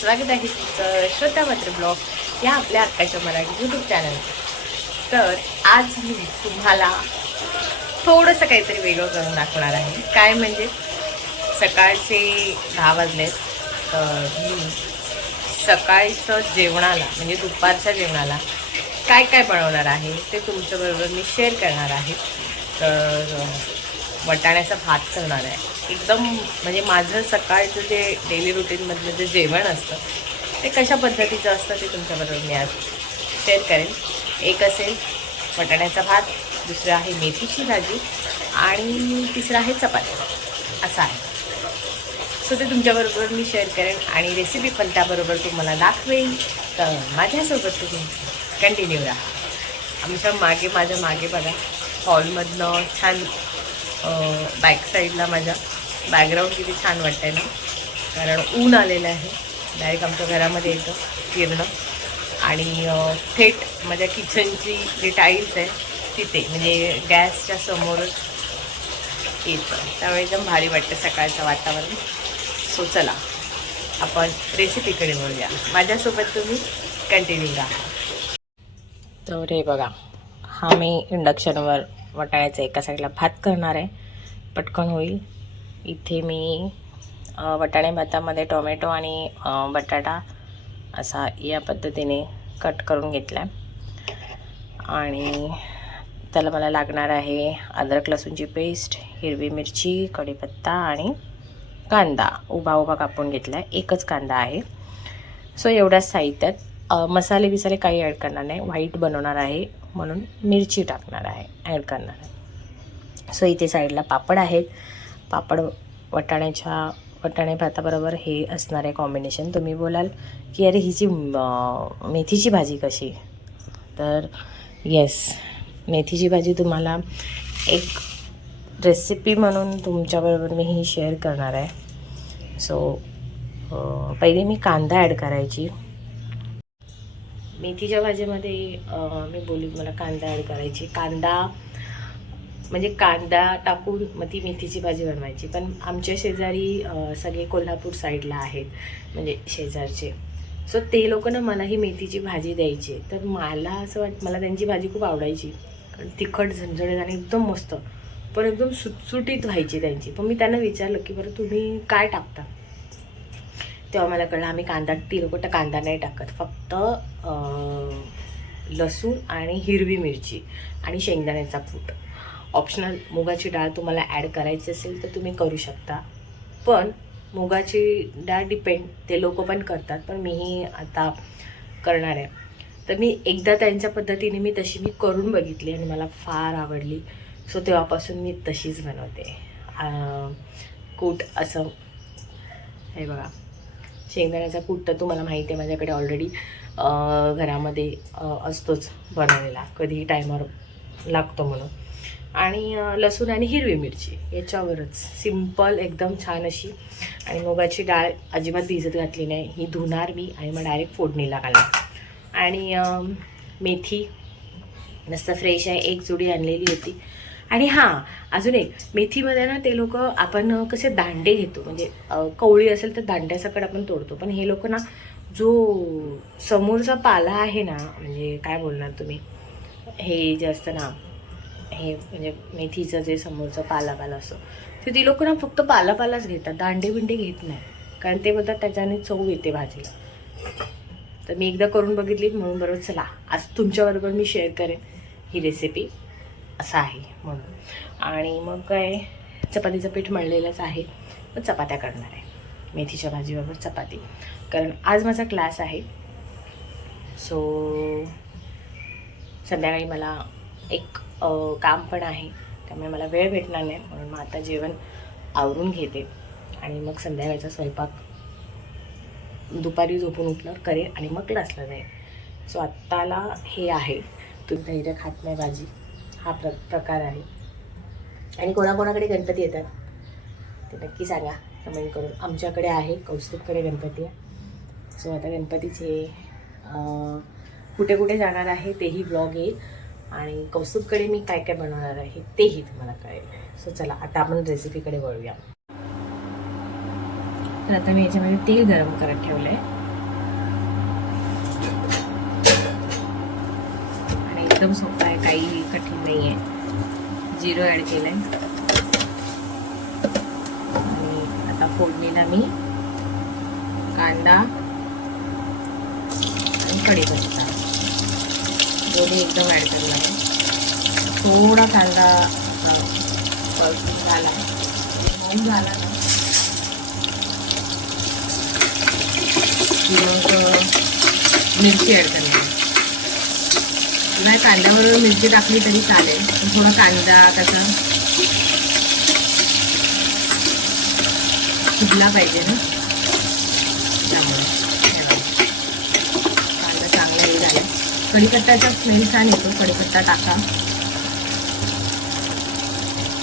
स्वागत आहे तुमचं श्रद्धा मात्र ब्लॉग या आपल्या हक्काच्या मराठी यूट्यूब चॅनल तर आज मी तुम्हाला थोडंसं काहीतरी वेगळं करून दाखवणार आहे. काय म्हणजे? सकाळचे दहा वाजलेत. तर मी सकाळचं जेवणाला म्हणजे दुपारच्या जेवणाला काय काय बनवणार आहे ते तुमच्याबरोबर मी शेअर करणार आहे. तर वटाण्याचा भात करणार आहे. एकदम म्हणजे माझं सकाळचं जे डेली रुटीनमधलं जे जेवण असतं ते कशा पद्धतीचं असतं ते तुमच्याबरोबर मी आज शेअर करेन. एक असेल बटाट्याचा भात दुसरं आहे मेथीची भाजी आणि तिसरं आहे चपाती. असं आहे. सो ते तुमच्याबरोबर मी शेअर करेन आणि रेसिपी पण त्याबरोबर तुम्हाला दाखवेन. तर माझ्यासोबत तुम्ही कंटिन्यू राहा. आमच्या मागे माझ्या मागे बघा हॉलमधनं छान बॅक साईडला माझ्या बॅकग्राऊंड किती छान वाटतंय ना? कारण ऊन आलेलं आहे. डायरेक्ट आमच्या घरामध्ये येतं फिरणं. आणि थेट माझ्या किचनची जी टाईल्स आहे तिथे म्हणजे गॅसच्या समोरच येतं. त्यामुळे एकदम भारी वाटतं सकाळचं वातावरण. सो चला आपण रेसिपीकडे बोलूया माझ्यासोबत तुम्ही कंटिन्यू राहा. तर हे बघा हा मी इंडक्शनवर वाटाण्याचा एका साईडला भात करणार आहे. पटकन होईल. इथे मी वटाणे वाटाणे भातामध्ये टोमॅटो आणि बटाटा असा या पद्धतीने कट करून घेतला आणि त्याला मला लागणार आहे अद्रक लसूणची पेस्ट हिरवी मिरची कढीपत्ता आणि कांदा. उभा उभा कापून घेतला आहे एकच कांदा आहे. सो एवढ्याच साहित्यात मसाले बिसाले काही ॲड करणार नाही. व्हाईट बनवणार आहे. म्हणून मिरची टाकणार आहे. ॲड करणार आहे. सो इथे साईडला पापड आहेत. पापड वाटाण्याच्या वटाणे भाताबरोबर हे असणार आहे कॉम्बिनेशन तुम्ही बोलाल की अरे हिची मेथीची भाजी कशी? तर येस मेथीची भाजी तुम्हाला एक रेसिपी म्हणून तुमच्याबरोबर मी ही शेअर करणार आहे. सो पहिले मी कांदा ॲड करायची. मेथीच्या भाजीमध्ये मी बोलली मला कांदा ॲड करायची. कांदा म्हणजे कांदा टाकून मग ती मेथीची भाजी बनवायची. पण आमच्या शेजारी सगळे कोल्हापूर साईडला आहेत म्हणजे शेजारचे. सो ते लोक ना मला ही मेथीची भाजी द्यायची. तर मला असं वाट मला त्यांची भाजी खूप आवडायची. कारण तिखट झणझणीत आणि एकदम मस्त. पण एकदम सुटसुटीत व्हायची त्यांची. पण मी त्यांना विचारलं की बरं तुम्ही काय टाकता? तेव्हा मला कळलं आम्ही कांदा ती लोक तर कांदा नाही टाकत. फक्त लसूण आणि हिरवी मिरची आणि शेंगदाण्याचा फूट ऑप्शनल मुगाची डाळ तुम्हाला ॲड करायची असेल तर तुम्ही करू शकता. पण मुगाची डाळ डिपेंड ते लोक पण करतात पण मीही आता करणार आहे. तर मी एकदा त्यांच्या पद्धतीने मी तशी मी करून बघितली आणि मला फार आवडली. सो तेव्हापासून मी तशीच बनवते. कूट असं. हे बघा. शेंगदाण्याचा कूट तर तुम्हाला माहिती आहे माझ्याकडे ऑलरेडी घरामध्ये असतोच बनवलेला. कधीही टायमर लागतो म्हणून. आणि लसूण आणि हिरवी मिरची. याच्यावरच. सिंपल एकदम छान अशी. आणि मुगाची डाळ अजिबात भिजत घातली नाही. ही धुणार मी आणि मग डायरेक्ट फोडणीला घालणार. आणि मेथी. मस्त फ्रेश आहे. एक जुडी आणलेली होती. आणि हां अजून एक. मेथीमध्ये ना ते लोक आपण कसे दांडे घेतो. म्हणजे कवळी असेल तर दांड्यासकट आपण तोडतो. पण हे लोक ना जो समोरचा पाला आहे ना म्हणजे काय बोलणार तुम्ही? हे जे असतं ना हे म्हणजे मेथीचं जे समोरचं पालापाला असतो ते ती लोक ना फक्त पालापालाच घेतात दांडे बिंडे घेत नाही. कारण ते बोलतात त्याच्याने चव येते भाजीला. तर मी एकदा करून बघितली म्हणून बरोबर चला आज तुमच्याबरोबर मी शेअर करेन ही रेसिपी असं आहे म्हणून. आणि मग काय चपातीचं पीठ मळलेलंच आहे मग चपात्या करणार आहे. मेथीच्या भाजीबरोबर चपाती. कारण आज माझा क्लास आहे. सो संध्याकाळी मला एक काम पण आहे. त्यामुळे मला वेळ भेटणार नाही. म्हणून मग आता जेवण आवरून घेते. आणि मग संध्याकाळचा स्वयंपाक दुपारी झोपून उठणार करेन आणि मग क्लासला जाईल सो आत्ताला हे आहे. तुम्ही धैर्य खात नाही भाजी हा प्र प्रकार आहे. आणि कोणाकोणाकडे गणपती येतात? ते नक्की सांगा. कमेंट करून. आमच्याकडे आहे. कौस्तुभकडे गणपती आहे. सो आता गणपतीचे कुठे कुठे जाणार आहे तेही ब्लॉग येईल. आणि कौसुबकडे मी काय काय बनवणार आहे तेही तुम्हाला कळेल. सो चला आता आपण रेसिपीकडे वळूया. तर आता मी याच्यामध्ये तेल गरम करत ठेवलंय. आणि एकदम सोपं आहे काही कठीण नाही आहे जिरो ॲड केलं आहे आणि आता फोडणीला मी कांदा आणि कढीपत्ता. दोन्ही एकदम ॲड करणार आहे थोडा कांदा झाला. मऊ झाला ना. मग मिरची ॲड करणार किंवा मिरची टाकली तरी चालेल. पण थोडा कांदा त्याचा फुगला पाहिजे ना त्यामुळे हे बघा. कांदा चांगला हे झाला कढीपत्त्याचा स्मेल छान येतो कढीपत्ता टाका.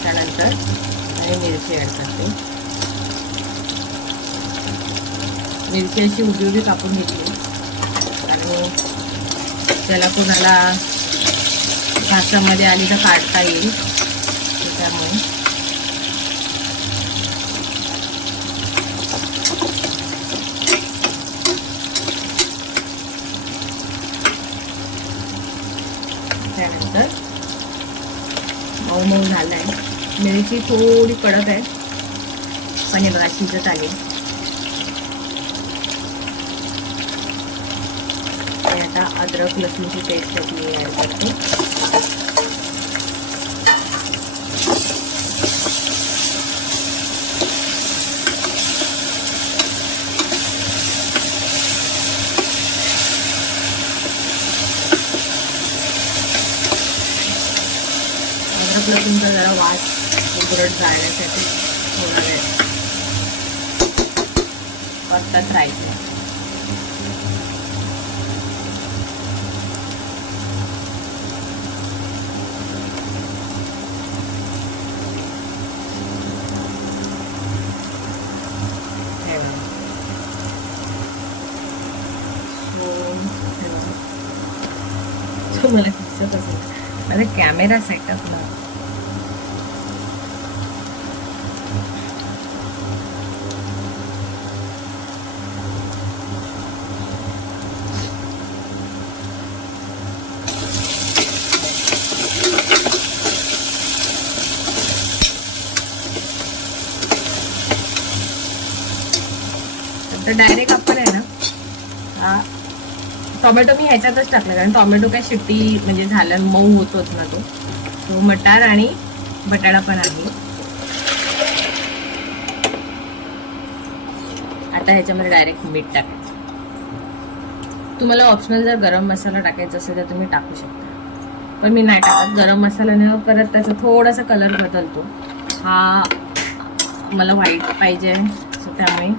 त्यानंतर आणि मिरची ॲड करते. मिरची अशी उभी उभी कापून घेतली. आणि त्याला कोणाला घासामध्ये आली तर काढता येईल त्यामुळे त्यानंतर मऊ मऊ झालं आहे मिरची थोडी कडक आहे पण हे बघा शिजत आली. आणि आता अद्रक लसूणची पेस्ट मी ॲड करते. अद्रक लसूणचा जरा वास उघडत जाण्यासाठी थोडा वेळ परतत राहायचं हे बघा. So, हे बघा. तो मला दिसत असेल माझा कॅमेरा सेटअप ना तर डायरेक्ट आपण आहे ना हा. टोमॅटो मी ह्याच्यातच टाकला कारण टोमॅटो काय शिट्टी म्हणजे झालं मऊ होतोच ना तो. तो मटार आणि बटाटा पण आहे. आता ह्याच्यामध्ये डायरेक्ट मीठ टाकायचं. तुम्हाला ऑप्शनल जर गरम मसाला टाकायचा असेल तर तुम्ही टाकू शकता. पण मी नाही टाकत गरम मसाल्याने परत त्याचा थोडासा कलर बदलतो. हा मला व्हाईट पाहिजे सो त्यामुळे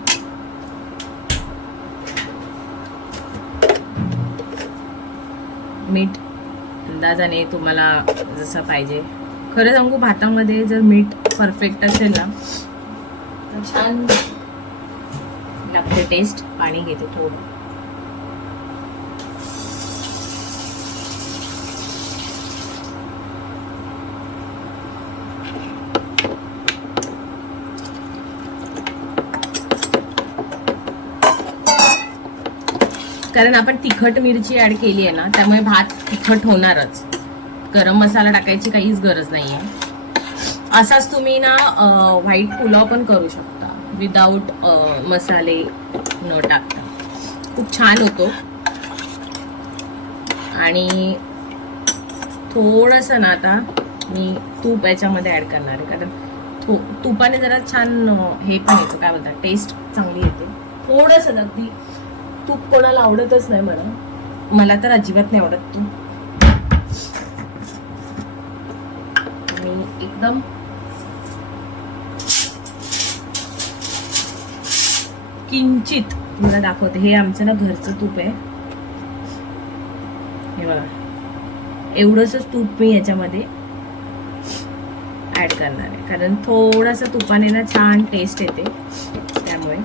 मीठ अंदाजाने तुम्हाला जसं पाहिजे. खरं सांगू भातामध्ये जर मीठ परफेक्ट असेल ना तर छान लागते टेस्ट पाणी घेते थोडं. कारण आपण तिखट मिरची ऍड केली आहे ना त्यामुळे भात तिखट होणारच. गरम मसाला टाकायची काहीच गरज नाही आहे असाच तुम्ही ना व्हाईट पुलाव पण करू शकता. विदाऊट मसाले न टाकता. खूप छान होतो. आणि थोडंसं ना आता मी तूप याच्यामध्ये ऍड करणार आहे. कारण थो तुपाने जरा छान हे पण येतो. काय बोलतात? टेस्ट चांगली येते. थोडंसं अगदी तूप कोणाला आवडतच नाही मला मला तर अजिबात नाही आवडत तूप मी एकदम किंचित तुम्हाला दाखवते. हे आमचं ना घरचं तूप आहे. हे बघा. तूप मी याच्यामध्ये ऍड करणार आहे. कारण थोडंसं तुपाने ना छान टेस्ट येते. त्यामुळे.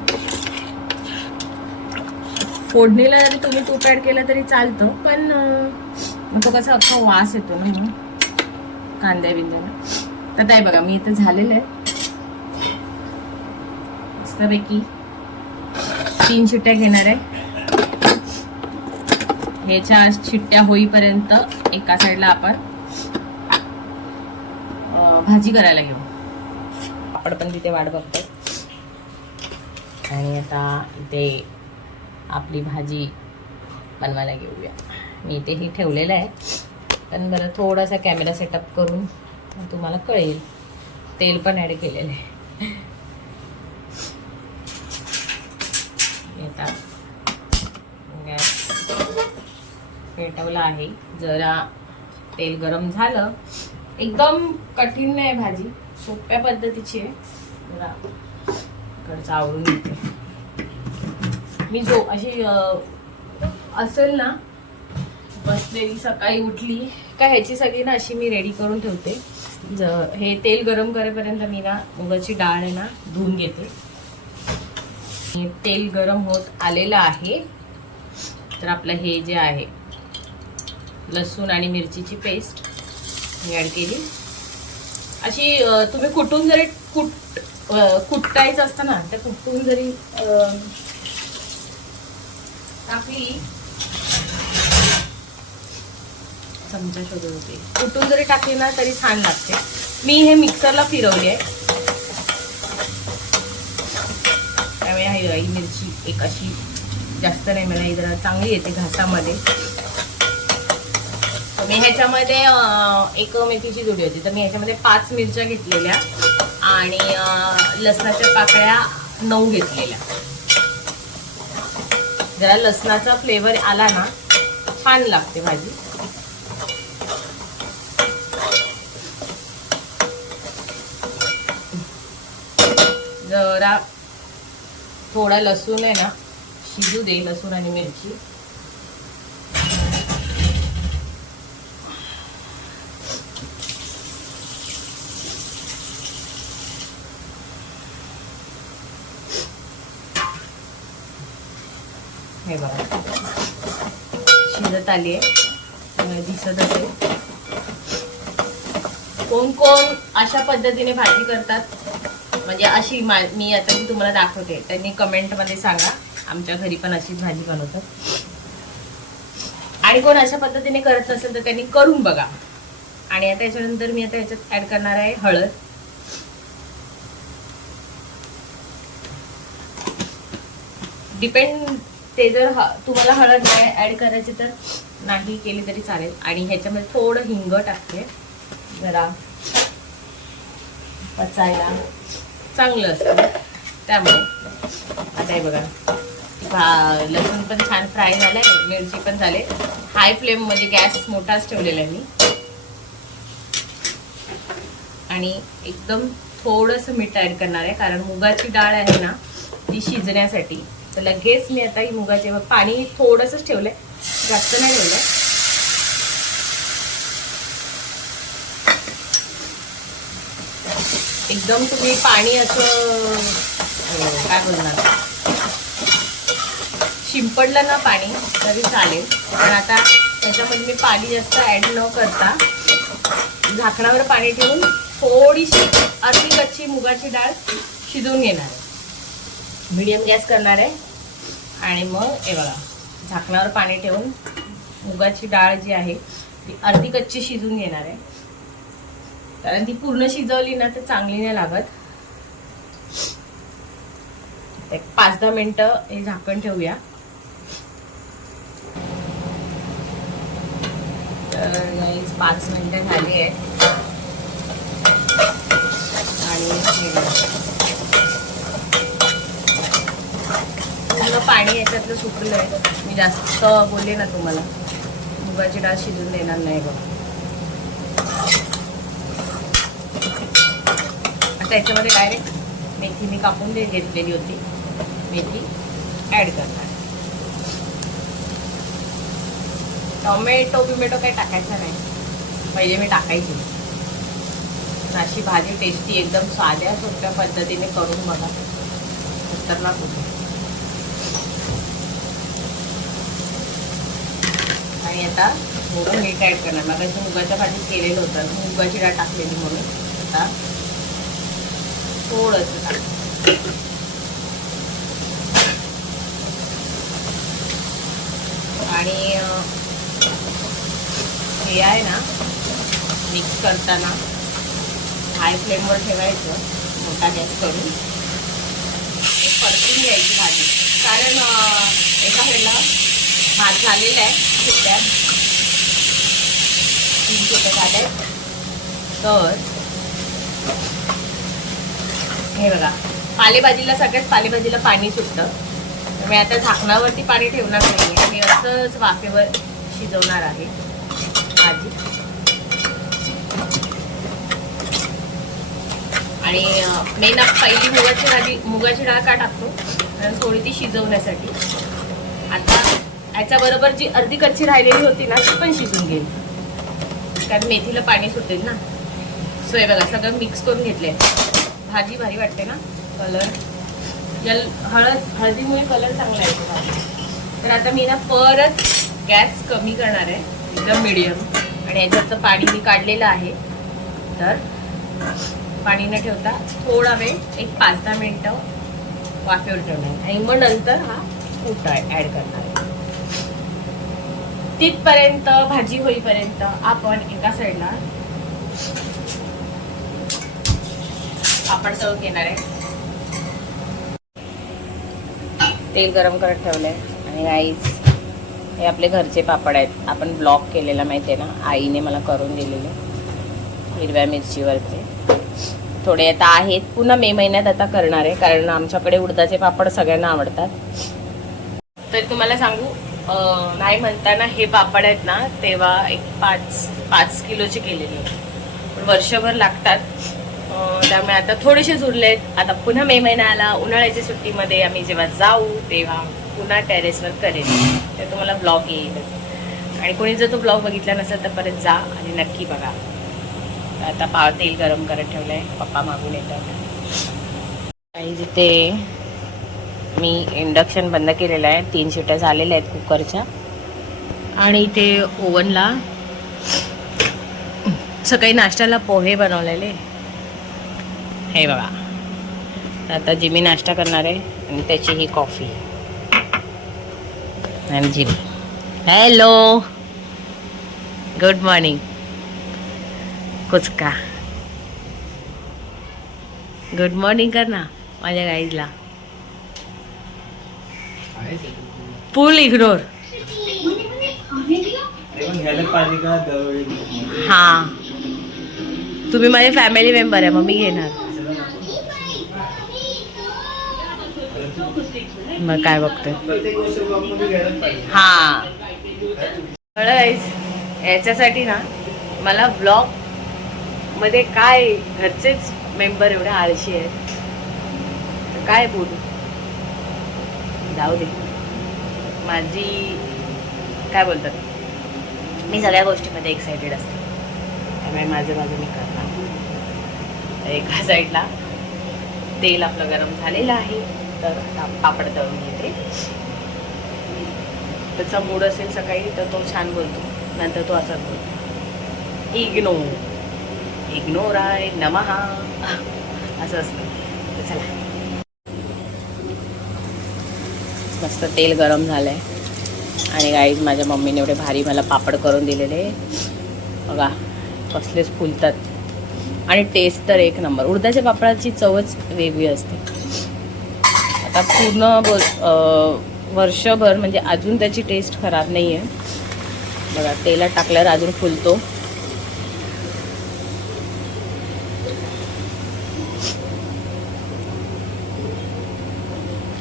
फोडणीला जरी तुम्ही तूप ऍड केलं तरी चालतं पण मग तो कसा अख्खा वास येतो ना मग कांद्या बिंद्याला. तर काय बघा मी इथं झालेलं आहे. मस्तपैकी तीन शिट्ट्या घेणार आहे. ह्याच्या शिट्ट्या होईपर्यंत एका साईडला आपण भाजी करायला घेऊ. आपण पण तिथे वाट बघतो आणि आता इथे आपली भाजी बनवायला घेऊया. मी इथेही ठेवलेलं आहे. पण बरं थोडासा कॅमेरा सेटअप करून तुम्हाला कळेल. तेल पण ॲड केलेलं आहे. आता गॅस पेटवला आहे. जरा तेल गरम झालं. एकदम कठीण नाही भाजी. सोप्या पद्धतीची आहे. जरा इकडचं आवडून येते मी जो अशी असेल ना बसलेली सकाळी उठली का ह्याची सगळी ना अशी मी रेडी करून ठेवते. ज हे तेल गरम करेपर्यंत मी ना मुगाची डाळ आहे ना धुवून घेते. तेल गरम होत आलेलं आहे. तर आपलं हे जे आहे लसूण आणि मिरचीची पेस्ट मी ॲड केली. अशी तुम्ही कुटून जरी कुट कुटायचं असतं ना तर कुटून जरी टाकली चमचा शोधत होते कुटून जरी टाकली ना तरी छान लागते. मी हे मिक्सरला फिरवली आहे. त्यामुळे ही ही मिरची एक अशी जास्त नाही मला जरा चांगली येते घासामध्ये. मी ह्याच्यामध्ये एक मेथीची जोडी होती. तर मी ह्याच्यामध्ये पाच मिरच्या घेतलेल्या आणि लसणाच्या पाकळ्या नऊ घेतलेल्या. जरा लसणाचा फ्लेवर आला ना छान लागते भाजी. जरा थोडा लसूण आहे ना शिजू दे लसूण आणि मिरची. हे बघा. शिजत आली आहे. दिसत असेल. कोण कोण अशा पद्धतीने भाजी करतात? म्हणजे अशी मा मी आता मी तुम्हाला दाखवते. त्यांनी कमेंटमध्ये सांगा. आमच्या घरी पण अशीच भाजी बनवतात. आणि कोण अशा पद्धतीने करत नसेल तर त्यांनी करून बघा. आणि आता याच्यानंतर मी आता याच्यात ऍड करणार आहे हळद. डिपेंड ते जर ह तुम्हाला हळद नाही ॲड करायची तर नाही केली तरी चालेल. आणि ह्याच्यामध्ये थोडं हिंग टाकते. जरा पचायला. चांगलं असतं. त्यामुळे. आता हे बघा. भा लसूण पण छान फ्राय झालं आहे मिरची पण झाले. हाय फ्लेम म्हणजे गॅस मोठाच ठेवलेला आहे मी. आणि एकदम थोडंसं मीठ ॲड करणार आहे. कारण मुगाची डाळ आहे ना ती शिजण्यासाठी. तर लगेच मी आता ही मुगाचे पाणी थोडंसंच ठेवलंय जास्त नाही ठेवलंय. एकदम तुम्ही पाणी असं काय बोलणार? शिंपडलं ना पाणी तरी चालेल. पण आता त्याच्यामध्ये मी पाणी जास्त ॲड न करता झाकणावर पाणी ठेवून थोडीशी अर्धी कच्ची मुगाची डाळ शिजवून घेणार आहे. मीडियम गॅस करणार आहे. आणि मग हे बघा झाकणावर पाणी ठेवून मुगाची डाळ जी आहे ती अर्धी कच्ची शिजून घेणार आहे. कारण ती पूर्ण शिजवली ना तर चांगली नाही लागत. एक पाच दहा मिनटं हे झाकण ठेवूया. तर नाही पाच मिनटं झाली आहेत. आणि हे बघा. पूर्ण पाणी याच्यातलं सुटलं आहे मी जास्त बोलले ना तुम्हाला. मुगाची डाळ शिजून देणार नाही बघ. आता याच्यामध्ये डायरेक्ट मेथी मी कापून दे घेतलेली होती. मेथी ॲड करणार. टोमॅटो बिमेटो काही टाकायचं नाही. पहिले मी टाकायची. अशी भाजी टेस्टी एकदम साध्या सोप्या पद्धतीने करून बघा. खतरनाक होते आणि आता. थोडं मीठ ॲड करणार? मला मुगाच्या भाजीत केलेलं होतं. मुगाची डाळ टाकलेली म्हणून आता. थोडंसं टाक. आणि हे आहे ना मिक्स करताना हाय फ्लेमवर ठेवायचं मोठा गॅस करून. परतून घ्यायची भाजी. कारण एका वेळेला भात झालेला आहे. सुट्ट्यात तीन छोटे झाले तर हे बघा पालेभाजीला सगळ्याच पालेभाजीला पाणी सुटतं. तर मी आता झाकणावरती पाणी ठेवणार नाही मी असंच वाफेवर शिजवणार आहे भाजी. आणि मेन पहिली मुगाची भाजी मुगाची डाळ का टाकतो? कारण थोडी ती शिजवण्यासाठी. आता याच्याबरोबर जी अर्धी कच्ची राहिलेली होती ना ती पण शिजून घेईल कारण मेथीला पाणी सुटेल ना. सो बघा सगळं मिक्स करून घेतले भाजी भारी वाटते ना कलर यल हळद हळदीमुळे कलर चांगला येतो तर आता मी ना परत गॅस कमी करणार आहे एकदम मिडियम आणि याच्याचं पाणी मी काढलेलं आहे. तर पाणी न ठेवता थोडा वेळ एक पाच दहा मिनटं वाफेवर ठेवणार आणि मग नंतर हा कूट ॲड करणार तिथपर्यंत भाजी होईपर्यंत आपण एका साईडला पापड तळून घेणार आहे. तेल गरम करत ठेवलंय. आणि आईच हे आपले घरचे पापड आहेत. आपण ब्लॉक केलेला माहिती आहे ना? आईने मला करून दिलेले हिरव्या मिरचीवरचे. थोडे आता आहेत. पुन्हा मे महिन्यात आता करणार आहे. कारण आमच्याकडे उडदाचे पापड सगळ्यांना आवडतात. तर तुम्हाला सांगू नाही म्हणताना हे पापड आहेत ना तेव्हा एक पाच पाच किलोचे केलेले. पण वर्षभर लागतात. त्यामुळे आता थोडेसेच आहेत. आता पुन्हा मे महिना आला उन्हाळ्याच्या सुट्टीमध्ये आम्ही जेव्हा जाऊ तेव्हा पुन्हा टेरेसवर करेन. तर तुम्हाला ब्लॉग येईलच आणि कोणी जर तो ब्लॉग बघितला नसेल तर परत जा आणि नक्की बघा. आता पाव तेल गरम करत ठेवलं आहे पप्पा मागून येतात. काही जिथे मी इंडक्शन बंद केलेलं आहे. तीन शिट्या झालेल्या आहेत कुकरच्या. आणि इथे ओव्हनला सकाळी नाश्त्याला पोहे बनवलेले. हे बघा. आता जिमी नाश्ता करणार आहे आणि त्याची ही कॉफी आणि जिमी. हॅलो गुड मॉर्निंग कुचका. गुड मॉर्निंग कर ना माझ्या गाईजला फुल इग्नोर हा. तुम्ही माझे फॅमिली मेंबर आहे मग मी घेणार. मग काय पाहिजे हा? याच्यासाठी ना मला ब्लॉगमध्ये काय घरचेच मेंबर एवढे आळशी आहेत. काय बोलू? जाऊ दे. माझी काय बोलतात? मी सगळ्या गोष्टीमध्ये एक्सायटेड असते. त्यामुळे माझं माझं मी करणार एका साईडला तेल आपलं गरम झालेलं आहे. तर आता पापड तळून घेते. त्याचा मूड असेल सकाळी तर तो छान बोलतो. नंतर तो असाच बोलतो. इग्नो. इग्नोर आहे नमहा असं असतं. चला. मस्त तेल गरम झालं आहे आणि गाईज माझ्या मम्मीने एवढे भारी मला पापड करून दिलेले. बघा कसलेच फुलतात. आणि टेस्ट तर एक नंबर उडदाच्या पापडाची चवच वेगळी असते. आता पूर्ण बोल वर्षभर म्हणजे अजून त्याची टेस्ट खराब नाही आहे बघा तेलात टाकल्यावर अजून फुलतो.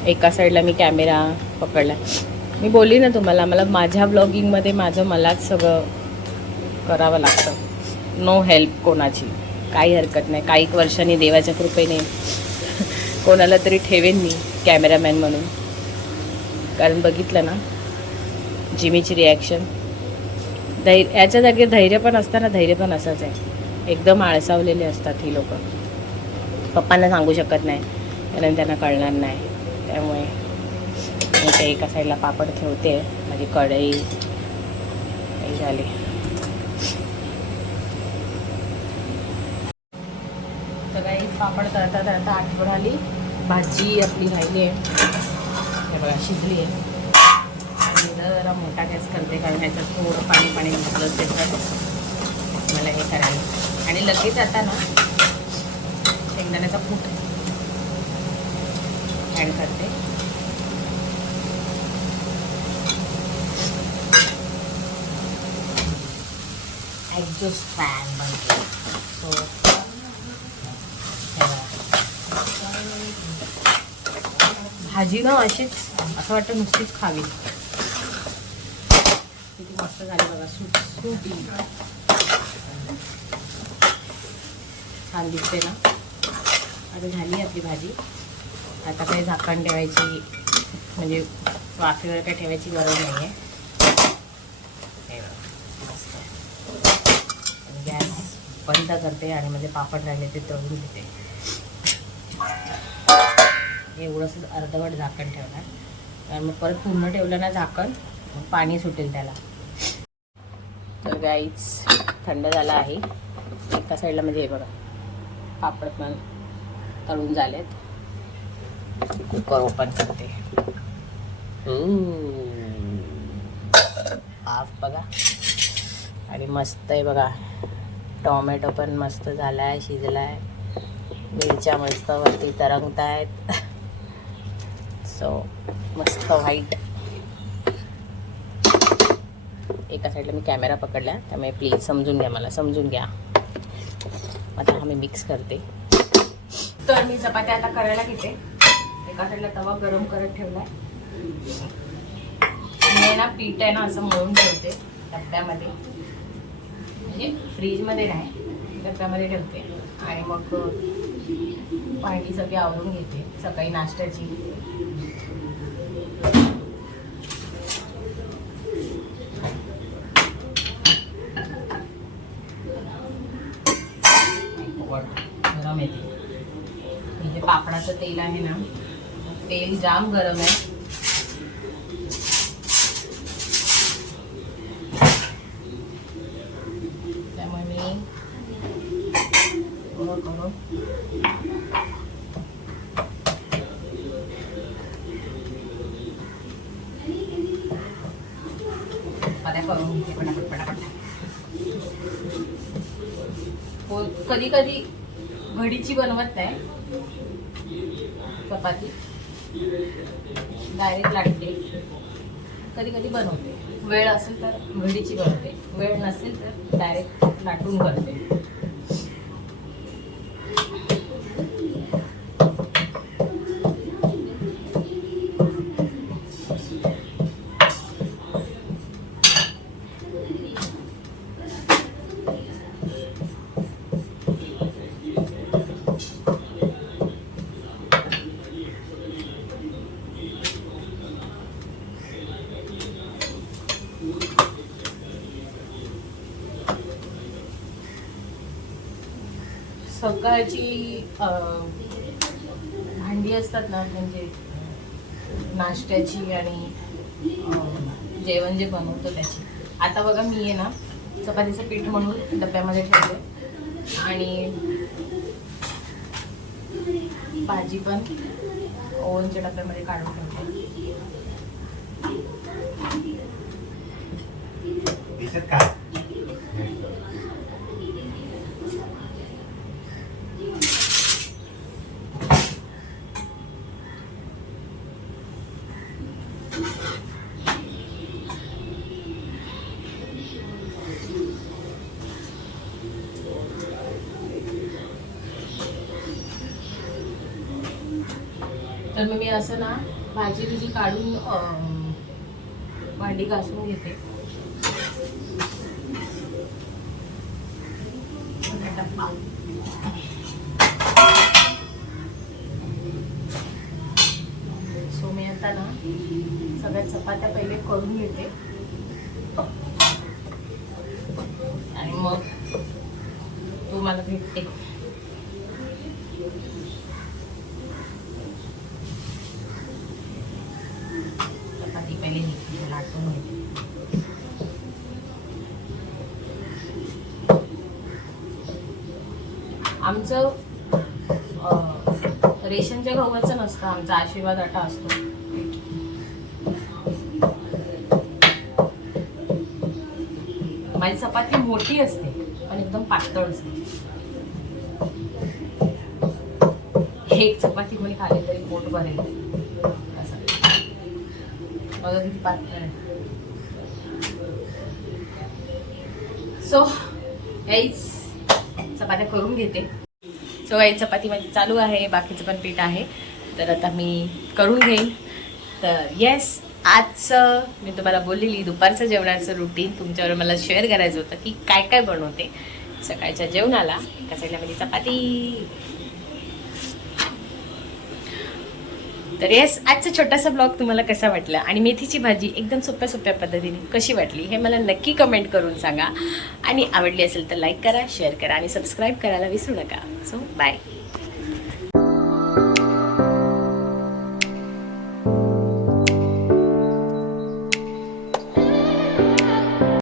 एका साईडला मी कॅमेरा पकडला. मी बोलली ना तुम्हाला मला माझ्या ब्लॉगिंगमध्ये माझं मलाच सगळं करावं लागतं. नो हेल्प कोणाची. काही हरकत नाही. काही वर्षांनी देवाच्या कृपेने कोणाला तरी ठेवेन मी कॅमेरामॅन म्हणून. कारण बघितलं ना जिमीची रिॲक्शन धैर्य याच्या जागी धैर्य पण असतं ना धैर्य पण असंच आहे. एकदम आळसावलेले असतात ही लोक. पप्पांना सांगू शकत नाही. कारण त्यांना कळणार नाही. त्यामुळे मी ते एका साईडला पापड ठेवते. माझी कढई. झाली. तर काही पापड तळता तळता आठवण आली. भाजी आपली राहिली आहे. हे बघा शिजली आहे. आणि जरा मोठा गॅस करते कारण ह्याच्यात थोडं पाणी पाणी घातलं त्याच्यात मला हे करायला. आणि लगेच आता ना शेंगदाण्याचा फूट ॲड करते. एक्झॉस्ट फॅन बनते. सो भाजी ना अशीच असं वाटतं नुसतीच खावी. किती मस्त झाली बघा सूट सुटी छान दिसते ना. आता झाली आपली भाजी. आता काही झाकण ठेवायची म्हणजे वाफेवर काही ठेवायची गरज नाही आहे गॅस बंद करते आणि म्हणजे पापड राहिले ते तळून घेते. एवढंच अर्धवट झाकण ठेवणार. कारण मग परत पूर्ण ठेवलं ना झाकण पाणी सुटेल त्याला. तर गाईच थंड झाला आहे. एका साईडला म्हणजे हे बघा पापड पण तळून झालेत. कुकर ओपन करते. हाफ बघा. आणि मस्त आहे बघा. टॉमॅटो पण मस्त झाला आहे शिजला आहे मिरच्या मस्त वरती तरंगत आहेत सो मस्त व्हाईट एका साईडला मी कॅमेरा पकडला त्यामुळे प्लीज समजून घ्या मला समजून घ्या. आता हा मी मिक्स करते. तर मी चपात्या आता करायला घेते. साईडला तवा गरम करत ठेवलाय. मी आहे ना पीठ आहे ना असं मळून ठेवते डब्यामध्ये. म्हणजे फ्रीजमध्ये नाही डब्यामध्ये ठेवते. आणि मग भांडी सगळी आवरून घेते सकाळी नाश्त्याची. गरम येते. हे जे पापडाचं तेल आहे ना तेल जाम गरम आहे त्यामुळे मी थोडं करून चपात्या करून घेते पटापट पटापट हो कधी कधी घडीची बनवत नाही. चपाती. डायरेक्ट लाटते कधी कधी बनवते. वेळ असेल तर घडीची बनवते. वेळ नसेल तर डायरेक्ट लाटून करते. सकाळची भांडी असतात ना म्हणजे नाश्त्याची आणि जेवण जे बनवतो त्याची. आता बघा मी आहे ना चपातीचं पीठ म्हणून डब्यामध्ये ठेवले आणि भाजी पण ओव्हनच्या डब्यामध्ये काढून ठेवते तर मग मी असं ना भाजी बिजी काढून भांडी घासून घेते. सो मी आता ना सगळ्या चपात्या पहिले करून घेते आणि मग तुम्हाला भेटते चपाती पहिले घेते लाटून घेते आमचं रेशनच्या गव्हाचं नसतं आमचा आशीर्वाद आटा असतो. माझी चपाती मोठी असते पण एकदम पातळ असते. एक चपाती कोणी खाली तरी पोट भरेल. असं. बघा किती पातळ आहे. सो याच चपात्या करून घेते. सो याई चपाती माझी चालू आहे बाकीचं पण पीठ आहे. तर आता मी करून घेईन. तर येस आजचं मी तुम्हाला बोललेली दुपारचं जेवणाचं रुटीन तुमच्यावर मला शेअर करायचं होतं की काय काय बनवते. सकाळच्या जेवणाला एका साईडला म्हणजे चपाती. तर येस आजचा छोटासा ब्लॉग तुम्हाला कसा वाटला? आणि मेथीची भाजी एकदम सोप्या सोप्या पद्धतीने कशी वाटली हे मला नक्की कमेंट करून सांगा. आणि आवडली असेल तर लाईक करा शेअर करा आणि सबस्क्राईब करायला विसरू नका. So bye